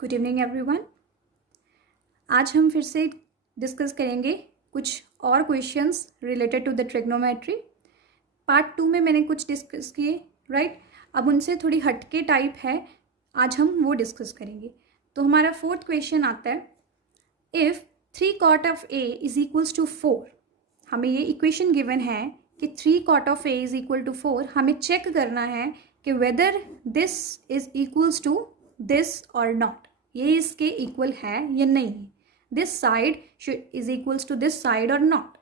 Good evening everyone. आज हम फिर से डिस्कस करेंगे कुछ और questions related to the trigonometry. Part 2 में मैंने कुछ डिस्कस किए, राइट। अब उनसे थोड़ी हटके टाइप है, आज हम वो डिस्कस करेंगे। तो हमारा फोर्थ क्वेश्चन आता है, if 3 cot of A is equals to 4। हमें ये इक्वेशन गिवन है कि 3 cot of A is equal to 4। हमें चेक करना है कि whether this is equals to this और नॉट, ये इसके इक्वल है या नहीं है। This side is equals to this side और नॉट।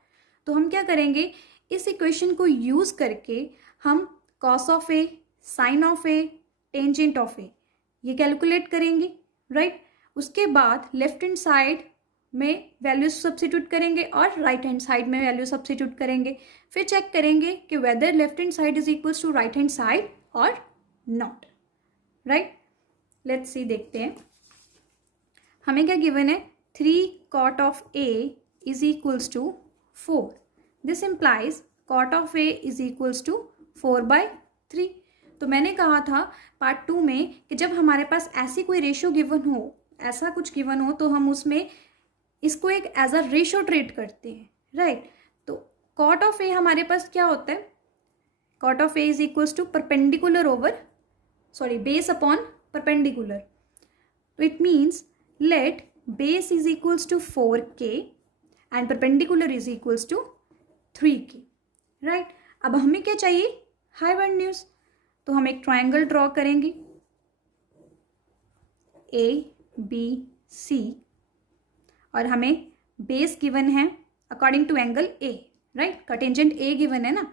तो हम क्या करेंगे, इस इक्वेशन को यूज करके हम cos of A, sine of A, tangent of A ये कैलकुलेट करेंगे, राइट। उसके बाद लेफ्ट हैंड साइड में वैल्यूज सब्स्टिट्यूट करेंगे और राइट हैंड साइड में वैल्यू सब्स्टिट्यूट करेंगे। फिर चेक करेंगे कि whether left hand side is equals to right hand side और नॉट, राइट। लेट्स सी, देखते हैं हमें क्या गिवन है। 3 cot of A is equals to 4। This implies cot of A is equals to 4/3। तो मैंने कहा था पार्ट 2 में कि जब हमारे पास ऐसी कोई रेशो गिवन हो, ऐसा कुछ गिवन हो, तो हम उसमें इसको एक एज अ रेशो ट्रीट करते हैं, राइट। तो cot ऑफ ए हमारे पास क्या होता है, cot of A is equals to perpendicular over base upon perpendicular. तो it means let base is equals to 4k and perpendicular is equals to 3k, right। अब हमें क्या चाहिए, हाइपोटेन्यूज। तो हम एक ट्रायंगल ड्रॉ करेंगे ABC और हमें बेस गिवन है according to angle A, right. का टेंजेंट A गिवन है ना,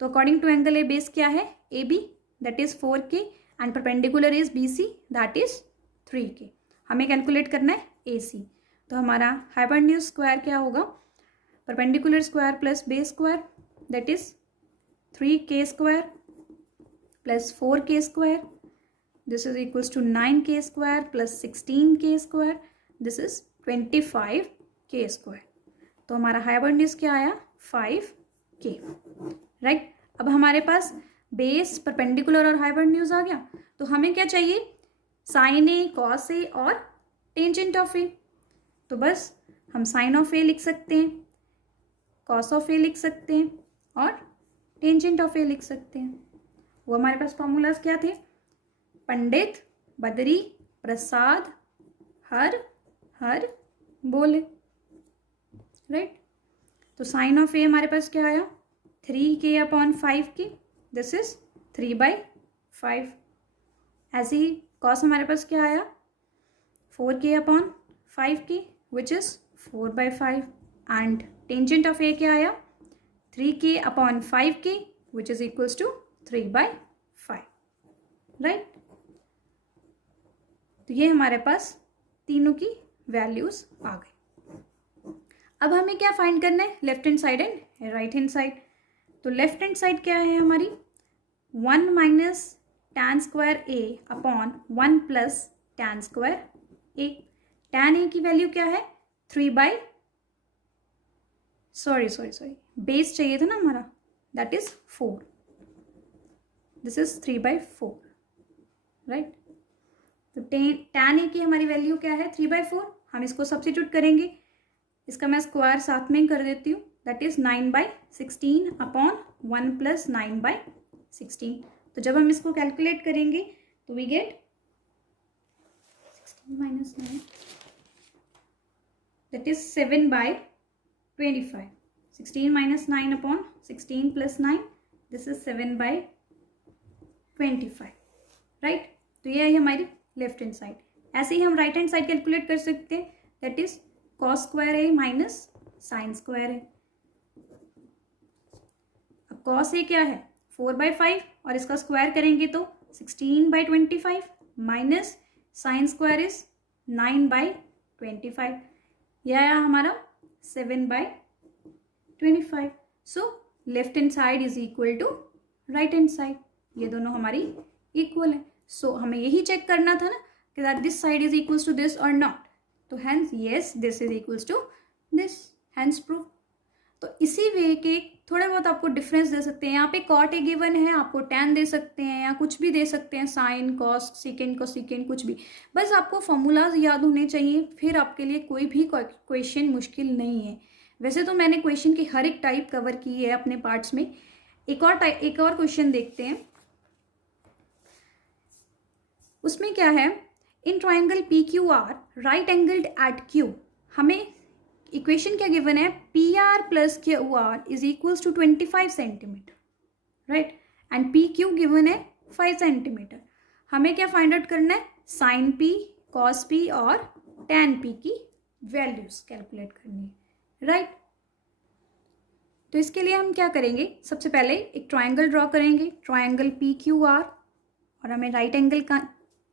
तो according to angle A base क्या है, AB, that is 4k and perpendicular is BC, that is 3k। हमें कैलकुलेट करना है AC। तो हमारा हाइपोटेन्यूज स्क्वायर क्या होगा, perpendicular square plus base square, that is 3k square plus 4k square, this is equals to 9k square plus 16k square, this is 25k square. तो हमारा hypotenuse क्या आया, 5k, राइट। अब हमारे पास बेस, परपेंडिकुलर और हाइपोटेन्यूज आ गया। तो हमें क्या चाहिए, साइन ए, कॉस ए और टेंजेंट ऑफ ए। तो बस हम साइन ऑफ ए लिख सकते हैं, कॉस ऑफ ए लिख सकते हैं और टेंजेंट ऑफ ए लिख सकते हैं। वो हमारे पास फॉर्मूलाज क्या थे, पंडित, बदरी, प्रसाद, हर, हर, बोले, राइट। तो साइन ऑफ ए हमारे पास क्या आया, 3k/5k, दिस इज 3/5। ऐसे ही कॉस हमारे पास क्या आया, 4k/5k which is 4/5 and tangent of A क्या आया, 3k/5k which is equals to 3/5, right. तो ये हमारे पास तीनों की वैल्यूज आ गई। अब हमें क्या फाइंड करना है, left hand side and right hand side. तो लेफ्ट हैंड साइड क्या है हमारी, 1 माइनस tan स्क्वायर ए अपॉन 1 प्लस tan स्क्वायर ए। tan ए की वैल्यू क्या है, 3 बेस चाहिए था ना हमारा, that is 4, this is 3/4, right. तो tan ए की हमारी वैल्यू क्या है, 3/4। हम इसको सब्स्टिट्यूट करेंगे, इसका मैं स्क्वायर साथ में कर देती हूँ, दैट इज 9/16 अपॉन 1 प्लस 9/16। तो जब हम इसको कैलकुलेट करेंगे तो we get 16 minus 9, that is 7/25। 16 minus 9 upon 16 plus 9, this is 7/25, right. तो ये है हमारी लेफ्ट हैंड साइड। ऐसे ही हम राइट हैंड साइड कैलकुलेट कर सकते हैं, that is cos square A minus sine square A. अब कॉस ए क्या है, 4/5 और इसका स्क्वायर करेंगे तो 16/25 माइनस साइन स्क्वायर इज 9/25, यह आया हमारा 7/25। So left hand side is equal to right hand side, ये दोनों हमारी इक्वल है। सो हमें यही चेक करना था ना कि that this side is equals to this और नॉट। तो hence yes, this is equals to this, hence proof. तो इसी वे के थोड़े बहुत आपको डिफरेंस दे सकते हैं। यहाँ पे कॉट ए गिवन है, आपको tan दे सकते हैं या कुछ भी दे सकते हैं, साइन, कॉस, सेकेंड, कोसेकेंड, कुछ भी। बस आपको फॉर्मूलाज याद होने चाहिए, फिर आपके लिए कोई भी क्वेश्चन मुश्किल नहीं है। वैसे तो मैंने क्वेश्चन की हर एक टाइप कवर की है अपने पार्ट्स में। एक और क्वेश्चन देखते हैं। उसमें क्या है, in triangle P Q R right angled at Q, हमें इक्वेशन क्या गिवन है, P R plus Q R is equals to 25 centimetre, right, and P Q given है 5 सेंटीमीटर। हमें क्या फाइंड आउट करना है, साइन पी, कॉस पी और tan P की वैल्यूज कैलकुलेट करनी है, राइट। तो इसके लिए हम क्या करेंगे, सबसे पहले एक ट्राइंगल ड्रॉ करेंगे, ट्राइंगल पी क्यू आर, और हमें राइट एंगल का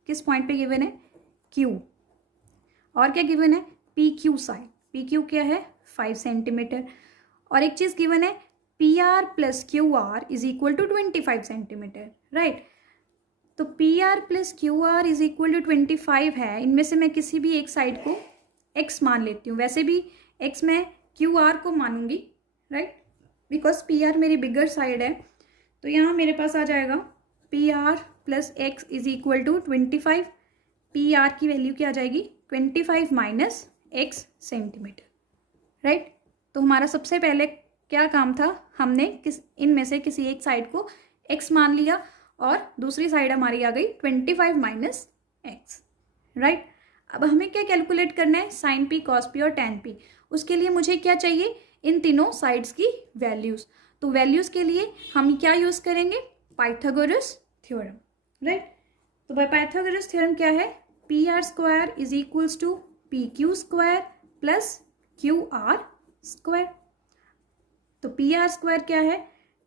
किस पॉइंट पे गिवन है, क्यू, और क्या गिवन है, P Q side, P Q क्या है 5 सेंटीमीटर, और एक चीज गिवन है P R plus Q R is equal to 25 centimetre, right. तो P R plus Q R is equal to 25 है, इनमें से मैं किसी भी एक साइड को x मान लेती हूँ, वैसे भी x मैं क्यू आर को मानूंगी, राइट, बिकॉज पी आर मेरी बिगर साइड है। तो यहाँ मेरे पास आ जाएगा P R plus X is equal to 25, P R की वैल्यू क्या आ जाएगी 25 माइनस एक्स सेंटीमीटर, राइट। तो हमारा सबसे पहले क्या काम था, हमने इनमें से किसी एक साइड को x मान लिया और दूसरी साइड हमारी आ गई 25 माइनस एक्स, राइट। अब हमें क्या कैलकुलेट करना है, साइन पी, कॉस पी और टैन पी। उसके लिए मुझे क्या चाहिए, इन तीनों साइड्स की वैल्यूज। तो वैल्यूज के लिए हम क्या यूज करेंगे, पाइथागोरस थ्योरम, राइट। तो बाय पाइथागोरस थ्योरम क्या है, P R square is equals to P Q square plus Q R square. तो पी आर स्क्वायर क्या है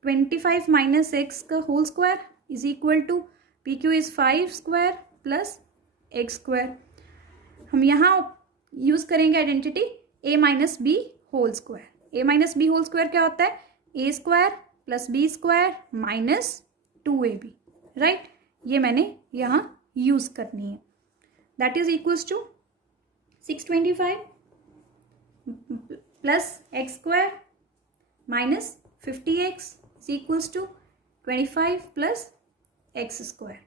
25 माइनस एक्स का whole square is equal to P Q is 5 square plus X square. हम यहाँ use करेंगे identity a minus B whole square. a minus B whole square क्या होता है, a square plus B square minus 2ab, right. ये मैंने यहाँ use करनी है। That is equals to 625 plus X square minus 50x is equals to 25 plus X square,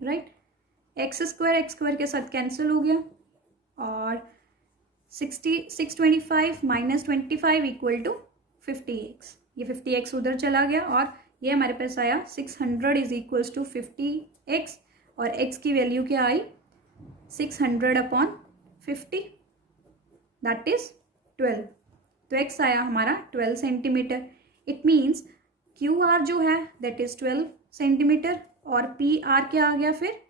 right. X square के साथ कैंसिल हो गया और 625 माइनस 25 इक्वल टू 50x, ये 50x उधर चला गया और ये हमारे पास आया 600 इज इक्वल्स टू 50x, और x की वैल्यू क्या आई 600 अपॉन 50, दैट इज 12। तो x आया हमारा 12 centimetre. It means Q R जो है दैट इज 12 सेंटीमीटर और पी आर क्या आ गया फिर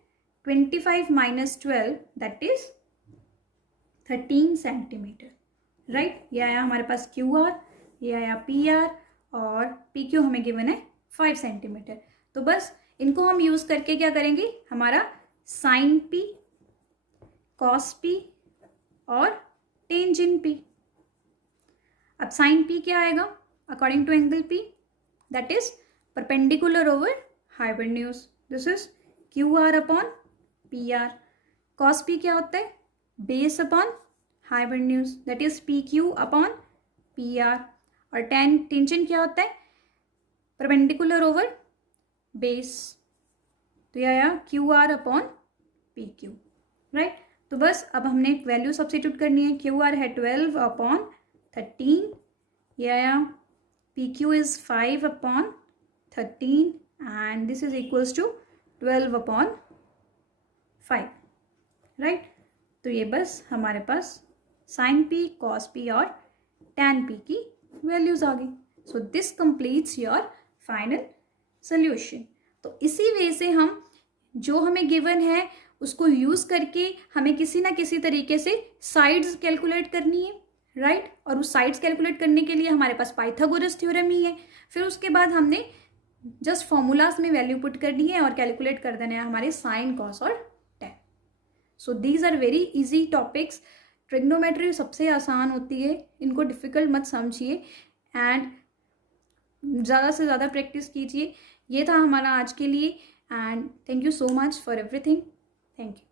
25 minus 12 that is 13 centimetre, right. ये आया हमारे पास क्यू आर, ये आया पी आर, और पी क्यू हमें गिवन है 5 सेंटीमीटर। तो बस इनको हम यूज करके क्या करेंगे, हमारा साइन पी, कॉस पी और टेंजेंट पी। अब साइन पी क्या आएगा according to angle P, that is perpendicular over hypotenuse, this is Q R upon P R. Cos P क्या होता है, base upon hypotenuse, that is P Q upon P R. और tangent क्या होता है, perpendicular over base, तो यह आया Q R upon P Q, right. तो बस अब हमने एक वैल्यू सब्स्टिट्यूट करनी है, क्यू आर है 12 अपॉन 13, ये आया P Q is 5 upon 13 and this is equals to 12 upon 5, right. तो ये बस हमारे पास साइन पी, कॉस पी और टैन पी की वैल्यूज आ गई। So this completes your final solution. तो इसी वे से हम जो हमें गिवन है उसको यूज करके हमें किसी ना किसी तरीके से साइड्स कैलकुलेट करनी है, राइट। और उस साइड्स कैलकुलेट करने के लिए हमारे पास पाइथागोरस थ्योरम ही है। फिर उसके बाद हमने जस्ट फॉर्मूलाज में वैल्यू पुट करनी है और कैलकुलेट कर देना है हमारे साइन, कॉस और tan. So these are very easy topics. Trigonometry सबसे आसान होती है, इनको डिफिकल्ट मत समझिए एंड ज़्यादा से ज़्यादा प्रैक्टिस कीजिए। ये था हमारा आज के लिए and thank you so much for everything. Thank you.